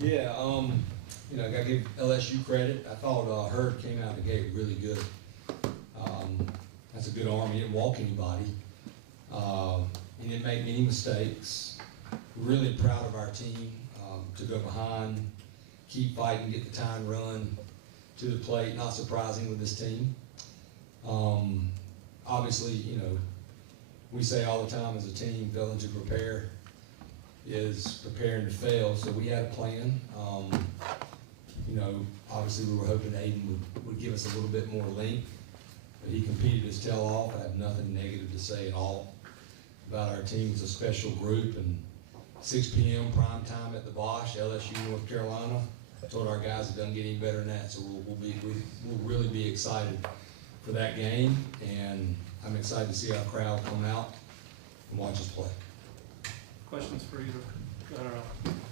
Yeah, I gotta give LSU credit. I thought Hurd came out of the gate really good. That's a good arm. He didn't walk anybody. He didn't make any mistakes. Really proud of our team to go behind, keep fighting, get the time run to the plate. Not surprising with this team. Obviously, we say all the time as a team, failing to prepare is preparing to fail. So we had a plan. Obviously we were hoping Aiden would give us a little bit more length, but he competed his tail off. I have nothing negative to say at all about our team. It's a special group, and 6 p.m. prime time at the Bosch, LSU, North Carolina. I told our guys it doesn't get any better than that, so we'll really be excited for that game, and I'm excited to see our crowd come out and watch us play. Questions for either?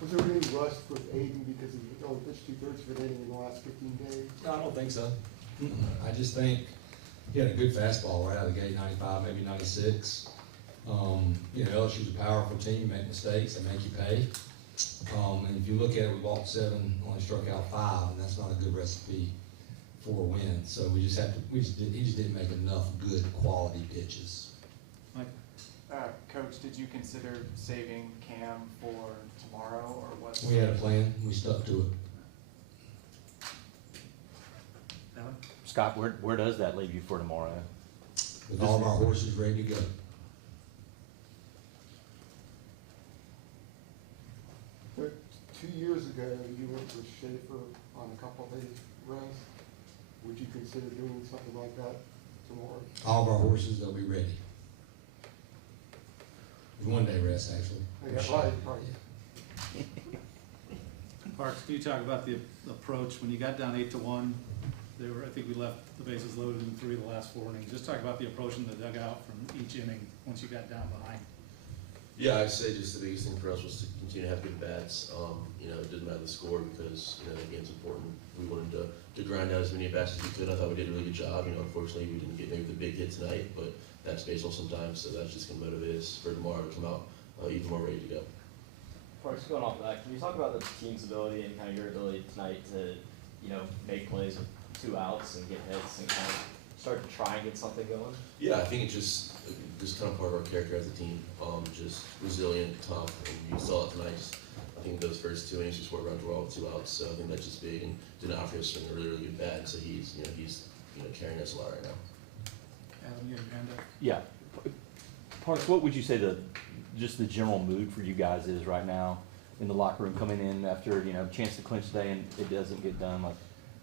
Was there any rust with Aiden because he only pitched 2/3 of an inning in the last 15 days? No, I don't think so. I just think he had a good fastball right out of the gate, 95, maybe 96. LSU's a powerful team. You make mistakes, they make you pay. And if you look at it, we walked 7, only struck out 5, and that's not a good recipe for a win. So he just didn't make enough good quality pitches. Mike? Coach, did you consider saving Cam for tomorrow, or what? We had a plan. We stuck to it. Alan? Scott, where does that leave you for tomorrow? With all of our horses ready to go. But 2 years ago, you went with Schaefer on a couple of days rest. Would you consider doing something like that tomorrow? All of our horses, they'll be ready. 1 day rest, actually. Yeah, right. Yeah. Parks, can you talk about the approach when you got down 8-1? I think we left the bases loaded in 3 of the last 4 innings. Just talk about the approach in the dugout from each inning once you got down behind. Yeah, I'd say just the biggest thing for us was to continue to have good bats. It didn't matter the score because the game's important. We wanted to grind out as many bats as we could. I thought we did a really good job. Unfortunately we didn't get maybe the big hit tonight, but that's baseball sometimes. So that's just going to motivate us for tomorrow to come out even more ready to go. Parks, going off of that, can you talk about the team's ability and kind of your ability tonight to, make plays with 2 outs and get hits and kind of start to try and get something going? Yeah, I think it's just kind of part of our character as a team. Just resilient, tough, and you saw it tonight. I think those first 2 innings, we scored runs, were all 2 outs, so I think that's just big. And D'Onofrio is swinging a really, really good bat, so he's carrying us a lot right now. Adam, you have your hand up. Yeah. Parks, what would you say just the general mood for you guys is right now in the locker room coming in after, chance to clinch today and it doesn't get done? Like,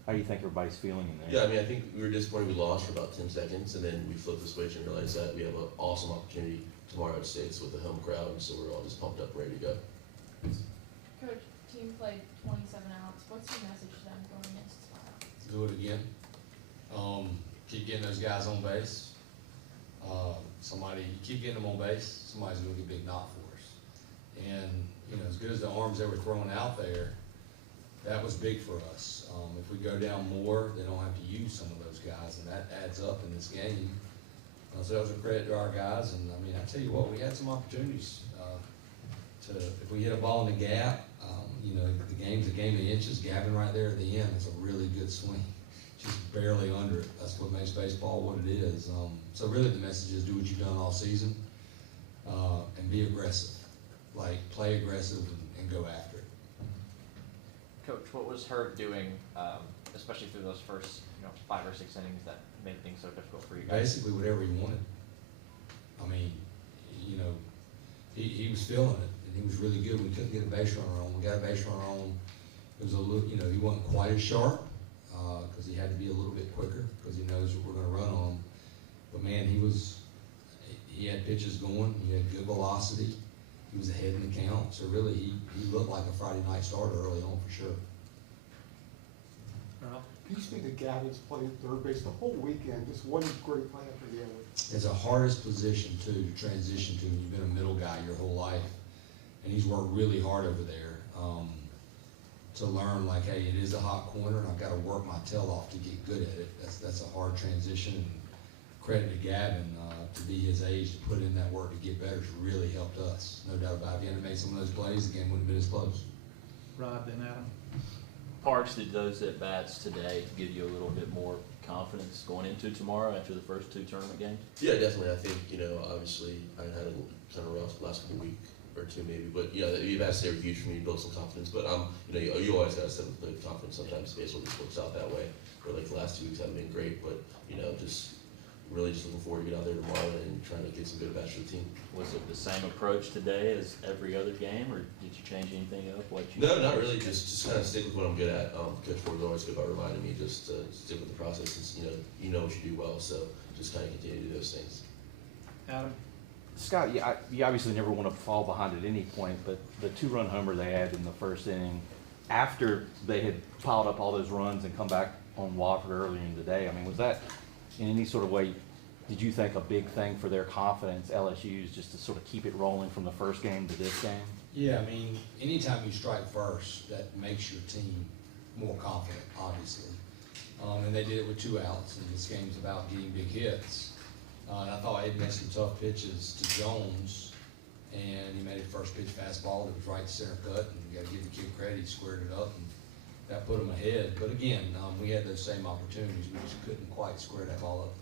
how do you think everybody's feeling in there? Yeah, I think we were disappointed we lost for about 10 seconds, and then we flipped the switch and realized that we have an awesome opportunity tomorrow at States with the home crowd, and so we're all just pumped up, ready to go. Coach, team played 27 outs. What's your message to them going into tomorrow? Do it again. Keep getting those guys on base. Keep getting them on base, somebody's going to get a big knock for us. And, as good as the arms they were throwing out there, that was big for us. If we go down more, they don't have to use some of those guys, and that adds up in this game. So that was a credit to our guys, and I tell you what, we had some opportunities if we hit a ball in the gap, the game's a game of inches. Gavin right there at the end is a really good swing, just barely under it. That's what makes baseball what it is. So really the message is do what you've done all season and be aggressive. Like, play aggressive and go after it. Coach, what was Herb doing, especially through those first 5 or 6 innings that made things so difficult for you guys? Basically whatever he wanted. He was feeling it, and he was really good. We couldn't get a base runner on. We got a base runner on. It was a little, he wasn't quite as sharp because he had to be a little bit quicker because he knows what we're going to run on him. But man, he had pitches going. He had good velocity. He was ahead in the count. So really, he looked like a Friday night starter early on for sure. Can you speak to Gavin's play at third base the whole weekend? Just one great play after the other. It's the hardest position to transition to when you've been a middle guy your whole life, and he's worked really hard over there to learn, like, hey, it is a hot corner, and I've got to work my tail off to get good at it. That's a hard transition. And credit to Gavin to be his age to put in that work to get better has really helped us. No doubt about it. If he hadn't made some of those plays, the game wouldn't have been as close. Rod, then Adam. Parks, did those at-bats today give you a little bit more confidence going into tomorrow after the first two tournament games? Yeah, definitely. I think, obviously I had a kind of rough last couple week or two maybe, but the bats today were huge for me, build some confidence. But you always gotta step with confidence. Sometimes baseball just works out that way. Or like the last 2 weeks haven't been great, but just really just looking forward to get out there tomorrow and trying to get some good bats for the team. Was it the same approach today as every other game, or did you change anything up? No, not really. Just kind of stick with what I'm good at. Coach Ford's always good about reminding me just to stick with the process. And, you know what you do well, so just kind of continue to do those things. Adam? Scott, you obviously never want to fall behind at any point, but the 2-run homer they had in the first inning, after they had piled up all those runs and come back on Wofford earlier in the day, I mean, was that in any sort of way, did you think a big thing for their confidence, LSU's, just to sort of keep it rolling from the first game to this game? Yeah, I mean, anytime you strike first, that makes your team more confident, obviously. And they did it with 2 outs, and this game's about getting big hits. And I thought Ed made some tough pitches to Jones, and he made a first pitch fastball that was right to center cut, and you gotta give the kid credit, he squared it up, and that put him ahead. But again, we had those same opportunities, we just couldn't quite square that ball up